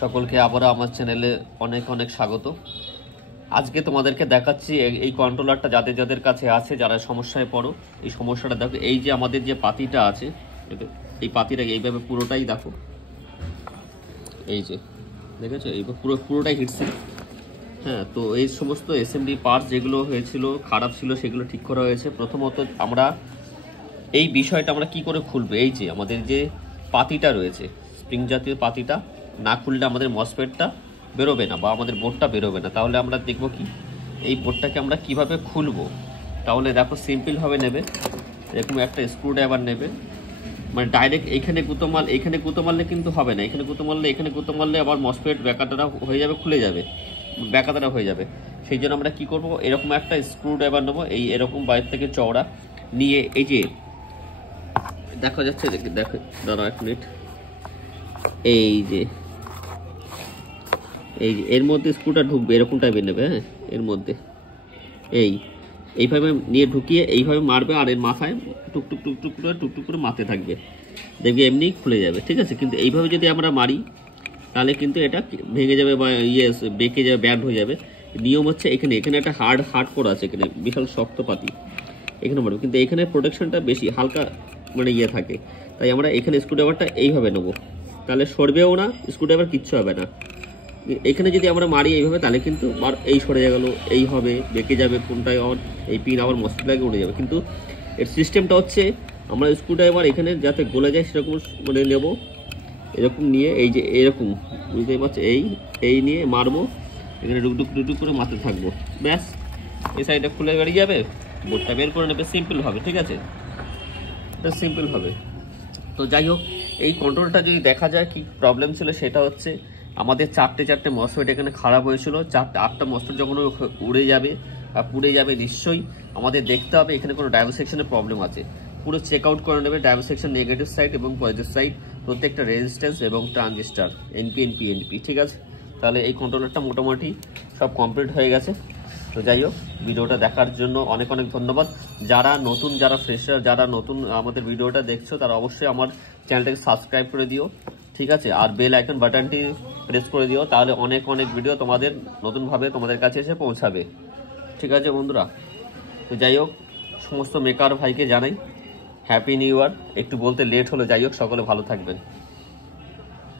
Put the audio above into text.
সকলকে আবারও আমার চ্যানেলে অনেক অনেক স্বাগত। আজকে তোমাদেরকে দেখাচ্ছি এই কন্ট্রোলারটা যাদের যাদের কাছে আছে, যারা সমস্যায় পড়ো। এই সমস্যাটা দেখো, এই যে আমাদের যে পাতিটা আছে, এই পাতিটা এইভাবে পুরোটাই দেখো, এই যে দেখেছো, এইভাবে পুরোটাই হিটসিল। হ্যাঁ, তো এই সমস্ত এসএমডি পার্টস যেগুলো হয়েছিল, খারাপ ছিল, সেগুলো ঠিক করা হয়েছে। প্রথমত আমরা এই বিষয়টা আমরা কি করে খুলবো, এই যে আমাদের যে পাতিটা রয়েছে, স্প্রিং জাতীয় পাতিটা না খুললে আমাদের মসফেটটা বেরোবে না বা আমাদের বোর্ডটা বেরোবে না। তাহলে আমরা দেখবো কি এই বোর্ডটাকে আমরা কিভাবে খুলবো। তাহলে দেখো, সিম্পলভাবে নেবে, এরকম একটা স্ক্রু ড্রাইভার নেবে, মানে ডাইরেক্ট এইখানে গুঁতো মারলে কিন্তু হবে না। এখানে গুঁতো মারলে আবার মসফেট ব্যাকাটারা হয়ে যাবে, খুলে যাবে, ব্যাকাটারা হয়ে যাবে। সেই জন্য আমরা কি করবো, এরকম একটা স্ক্রু ড্রাইভার নেবো, এরকম বাইরে থেকে চওড়া নিয়ে, এই যে দেখা যাচ্ছে, দেখো দাঁড়া এক মিনিট, এই যে এর মধ্যে স্ক্রুটা ঢুকবে, এরকম টাইপের নেবে। হ্যাঁ, এর মধ্যে এইভাবে নিয়ে ঢুকিয়ে এইভাবে মারবে, আর এর মাথায় টুকটুক করে মারতে থাকবে, দেখবে এমনি খুলে যাবে। ঠিক আছে, কিন্তু এইভাবে যদি আমরা মারি তাহলে কিন্তু এটা ভেঙে যাবে বা বেঁকে যাবে, ব্যান্ড হয়ে যাবে। নিয়ম হচ্ছে এখানে একটা হার্ড কোর আছে, এখানে বিশাল শক্ত পাতি, এখানে মারবে, কিন্তু এখানে প্রোটেকশনটা বেশি হালকা মানে থাকে। তাই আমরা এখানে স্ক্রুড্রাইভারটা এইভাবে নেবো, তাহলে সরবেও না, স্ক্রুড্রাইভার কিচ্ছু হবে না। এখানে যদি আমরা মারি এইভাবে, তাহলে কিন্তু এই সরে গেল, এই হবে, বেঁকে যাবে, কোনটায় আবার এই পিন আবার মসফেট লাগে উঠে যাবে। কিন্তু এর সিস্টেমটা হচ্ছে আমরা স্ক্রুড্রাইভার এখানে যাতে গলে যায় সেরকম মানে নেব, এরকম নিয়ে এই যে এরকম, বুঝতেই পারছো, এই নিয়ে মারবো, এখানে ডুকডুক করে মারতে থাকবো, ব্যাস এই সাইডটা খুলে বেরিয়ে যাবে, বোর্ডটা বের করে নেবে। সিম্পল হবে, ঠিক আছে, এটা সিম্পল হবে। তো যাই হোক, এই কন্ট্রোলটা যদি দেখা যায় কি প্রবলেম ছিল, সেটা হচ্ছে আমাদের চারটে মসফেট এখানে খারাপ হয়েছিল। 8টা মসফেট যখন উড়ে যাবে বা পুড়ে যাবে, নিশ্চয়ই আমাদের দেখতে হবে এখানে কোনো ড্রাইভার সেকশনের প্রবলেম আছে। পুরো চেক আউট করে নেবে ড্রাইভার সেকশন নেগেটিভ সাইড এবং পজিটিভ সাইড, প্রত্যেকটা রেজিস্ট্যান্স এবং ট্রানজিস্টার, এনপিএন পিএনপি। ঠিক আছে, তাহলে এই কন্ট্রোলারটা মোটামুটি সব কমপ্লিট হয়ে গেছে। তো যাই হোক, ভিডিওটা দেখার জন্য অনেক অনেক ধন্যবাদ। যারা ফ্রেশার, যারা নতুন আমাদের ভিডিওটা দেখছো, তারা অবশ্যই আমার চ্যানেলটাকে সাবস্ক্রাইব করে দিও। ঠিক আছে, আর বেল আইকন বাটনটি প্রেস করে দিও, তাহলে অনেক ভিডিও তোমাদের নতুনভাবে তোমাদের কাছে এসে পৌঁছাবে। ঠিক আছে বন্ধুরা, তো যাই হোক, সমস্ত মেকার ভাইকে জানাই হ্যাপি নিউ ইয়ার। একটু বলতে লেট হলো, যাই হোক, সকলে ভালো থাকবেন।